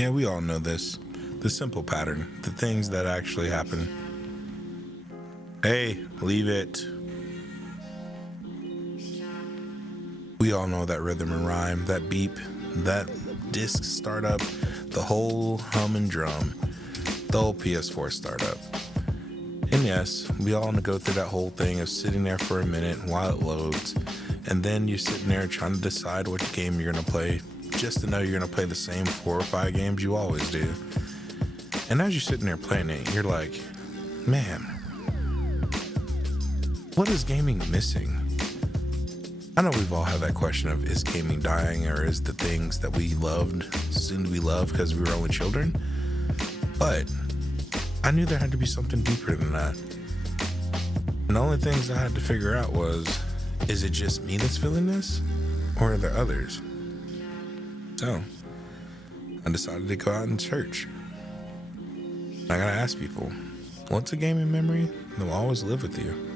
Yeah, we all know this. The simple pattern, the things that actually happen. Hey, leave it. We all know that rhythm and rhyme, that beep, that disc startup, the whole hum and drum, the whole PS4 startup. And yes, we all go through that whole thing of sitting there for a minute while it loads, and then you're sitting there trying to decide which game you're going to play, just to know you're going to play the same 4 or 5 games you always do. And as you're sitting there playing it, you're like, man, what is gaming missing? I know we've all had that question of, is gaming dying, or is the things that we loved soon to be loved because we were only children? But I knew there had to be something deeper than that. And the only things I had to figure out was, is it just me that's feeling this, or are there others? So I decided to go out and search. I gotta ask people, what's a gaming memory that will always live with you?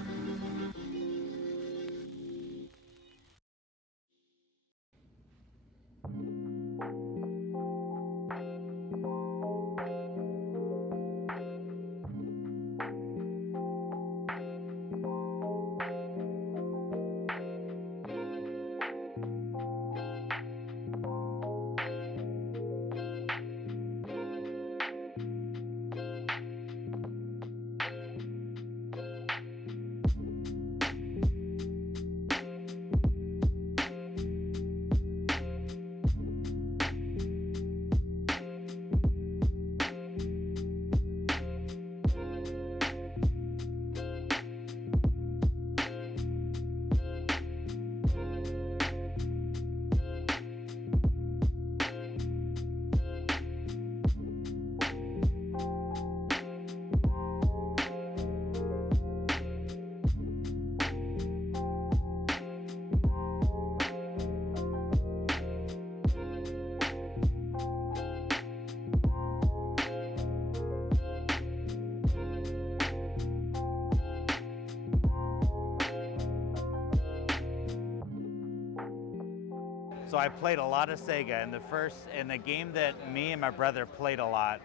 So I played a lot of Sega, and the game that me and my brother played a lot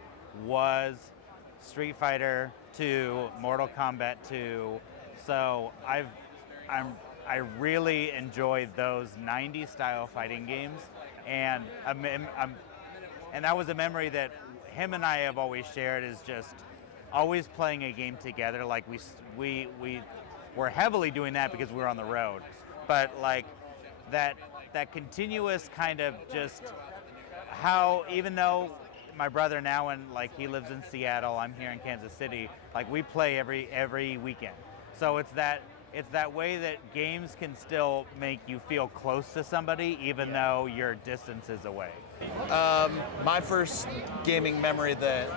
was Street Fighter 2, Mortal Kombat 2. So I really enjoyed those 90s style fighting games, and and that was a memory that him and I have always shared, is just always playing a game together. Like we were heavily doing that because we were on the road, but like that that continuous kind of just how, even though my brother now, and like he lives in Seattle, I'm here in Kansas City, like we play every weekend. So it's that way that games can still make you feel close to somebody even though your distance is away. My first gaming memory that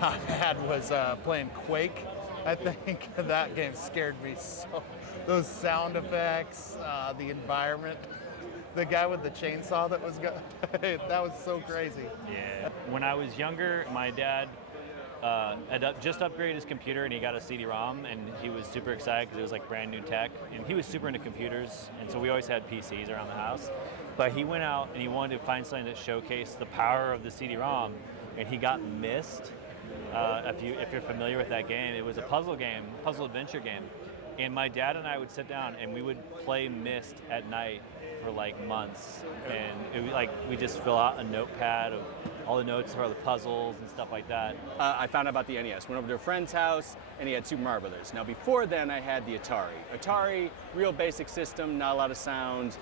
I had was playing Quake. I think that game scared me so. Those sound effects, the environment, the guy with the chainsaw that was that was so crazy. Yeah. When I was younger, my dad had just upgraded his computer and he got a CD-ROM, and he was super excited because it was like brand new tech, and he was super into computers, and so we always had PCs around the house. But he went out and he wanted to find something that showcased the power of the CD-ROM, and he got Myst. If you're familiar with that game, it was a puzzle adventure game. And my dad and I would sit down and we would play Myst at night for like months, and it was like we just fill out a notepad of all the notes for all the puzzles and stuff like that. I found out about the NES. Went over to a friend's house, and he had Super Mario Brothers. Now, before then, I had the Atari. Atari, real basic system, not a lot of sound.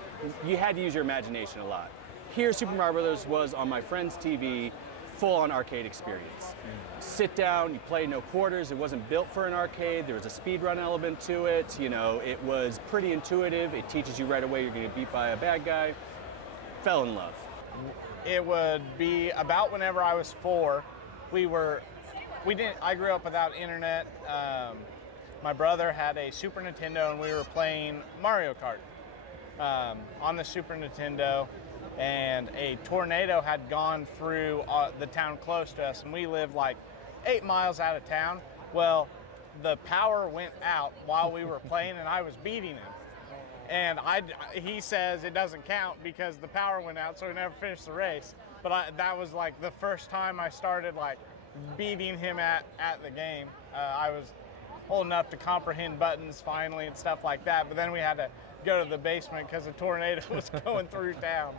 You had to use your imagination a lot. Here, Super Mario Brothers was on my friend's TV, full-on arcade experience. Sit down, you play no quarters. It wasn't built for an arcade. There was a speed run element to it. You know, it was pretty intuitive. It teaches you right away you're going to get beat by a bad guy. Fell in love. It would be about whenever I was 4. I grew up without internet. My brother had a Super Nintendo and we were playing Mario Kart on the Super Nintendo, and a tornado had gone through the town close to us, and we lived like 8 miles out of town. Well, the power went out while we were playing and I was beating him. And he says it doesn't count because the power went out, so we never finished the race. But that was like the first time I started like beating him at the game. I was old enough to comprehend buttons finally and stuff like that, but then we had to go to the basement because a tornado was going through town.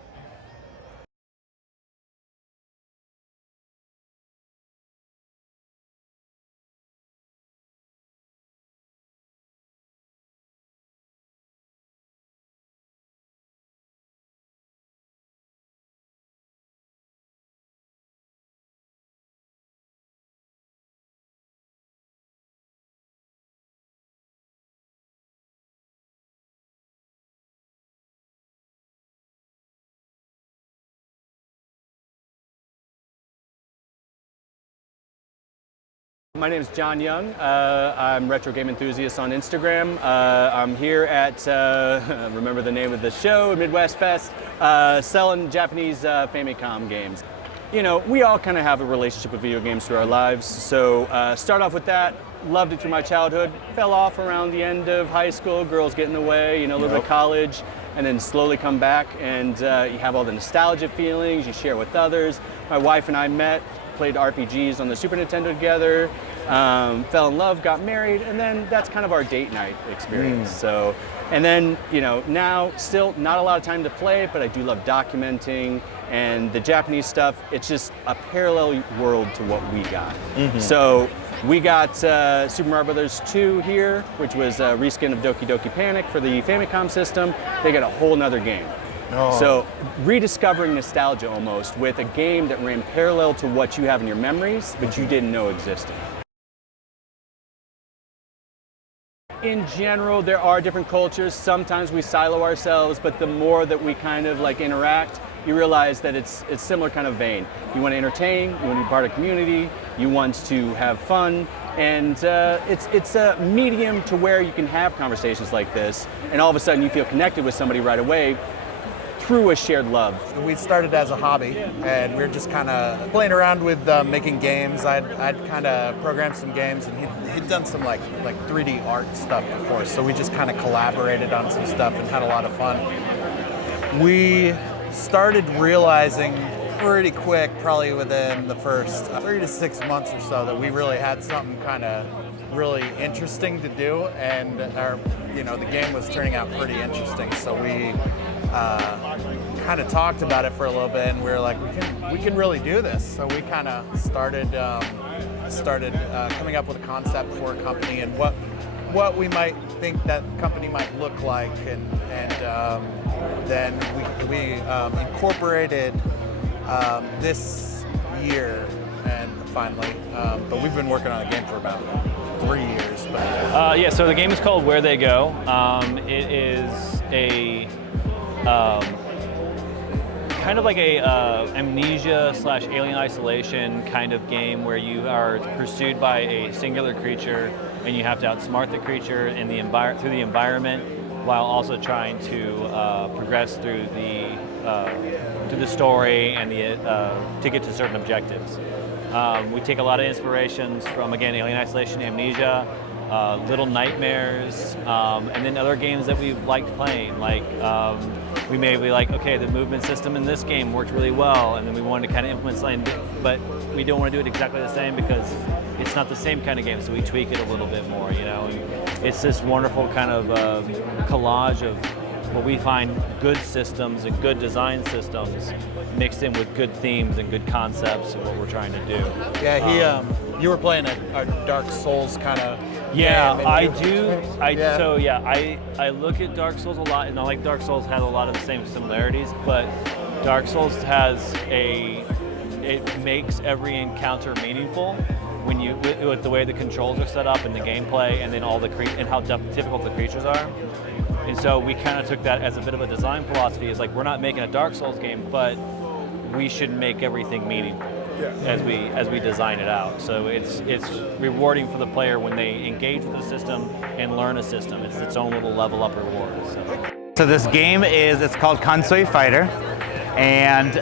My name is John Young. I'm Retro Game Enthusiast on Instagram. I'm here at, remember the name of the show, Midwest Fest, selling Japanese Famicom games. You know, we all kind of have a relationship with video games through our lives. So start off with that. Loved it through my childhood. Fell off around the end of high school. Girls get in the way, you know, a little bit of college, and then slowly come back, and you have all the nostalgia feelings. You share with others. My wife and I met, played RPGs on the Super Nintendo together, fell in love, got married, and then that's kind of our date night experience. So, and then, you know, now still not a lot of time to play, but I do love documenting, and the Japanese stuff, it's just a parallel world to what we got. So we got Super Mario Brothers 2 here, which was a reskin of Doki Doki Panic for the Famicom system. They got a whole nother game. So rediscovering nostalgia almost with a game that ran parallel to what you have in your memories, but you didn't know existed. In general, there are different cultures. Sometimes we silo ourselves, but the more that we kind of like interact, you realize that it's similar kind of vein. You want to entertain, you want to be part of a community, you want to have fun, and it's a medium to where you can have conversations like this, and all of a sudden you feel connected with somebody right away through a shared love. We started as a hobby, and we were just kind of playing around with making games. I'd kind of programmed some games, and he'd done some like 3D art stuff before, so we just kind of collaborated on some stuff and had a lot of fun. We started realizing pretty quick, probably within the first 3 to 6 months or so, that we really had something kind of really interesting to do, and the game was turning out pretty interesting. So we kind of talked about it for a little bit, and we were like, we can really do this. So we kind of started coming up with a concept for a company and what we might think that company might look like, and then we incorporated this year, and finally, but we've been working on the game for about 3 years. But yeah, so the game is called Where They Go. It is a kind of like a amnesia / alien isolation kind of game where you are pursued by a singular creature and you have to outsmart the creature in through the environment while also trying to progress through the story and to get to certain objectives. We take a lot of inspirations from, again, Alien Isolation, Amnesia, Little Nightmares, and then other games that we've liked playing. Like we may be like, okay, the movement system in this game worked really well, and then we wanted to kind of implement something, but we don't want to do it exactly the same because it's not the same kind of game, so we tweak it a little bit more, you know. And it's this wonderful kind of collage of what we find good systems and good design systems mixed in with good themes and good concepts of what we're trying to do. Yeah, you were playing a Dark Souls kind of. Yeah, game, I do. I look at Dark Souls a lot, and I like Dark Souls has a lot of the same similarities, but Dark Souls it makes every encounter meaningful when with the way the controls are set up and the gameplay, and then and how difficult the creatures are. And so we kind of took that as a bit of a design philosophy. It's like, we're not making a Dark Souls game, but we should make everything meaningful as we design it out. So it's rewarding for the player when they engage with the system and learn a system. It's its own little level up reward. So this game it's called Kansoi Fighter, and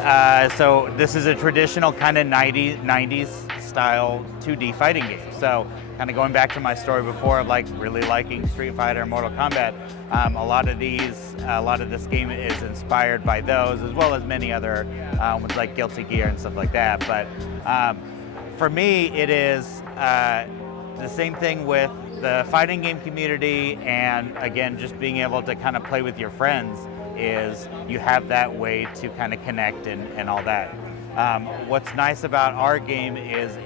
so this is a traditional kind of 90s style 2D fighting games. So kind of going back to my story before of like really liking Street Fighter and Mortal Kombat, a lot of this game is inspired by those, as well as many other ones like Guilty Gear and stuff like that. But for me, it is the same thing with the fighting game community, and again, just being able to kind of play with your friends is you have that way to kind of connect and all that. What's nice about our game is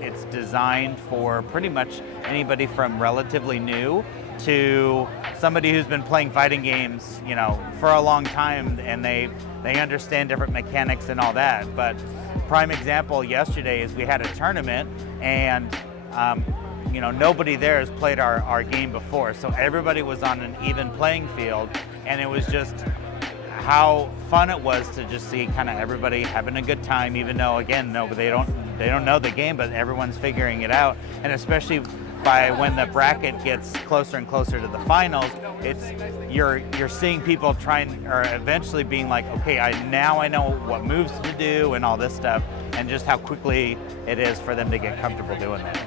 it's designed for pretty much anybody from relatively new to somebody who's been playing fighting games, you know, for a long time, and they understand different mechanics and all that. But prime example yesterday is we had a tournament, and you know, nobody there has played our game before, so everybody was on an even playing field, and it was just how fun it was to just see kind of everybody having a good time, even though, again, no, they don't know the game, but everyone's figuring it out. And especially by when the bracket gets closer and closer to the finals, you're seeing people trying, or eventually being like, okay, now I know what moves to do and all this stuff, and just how quickly it is for them to get comfortable doing that.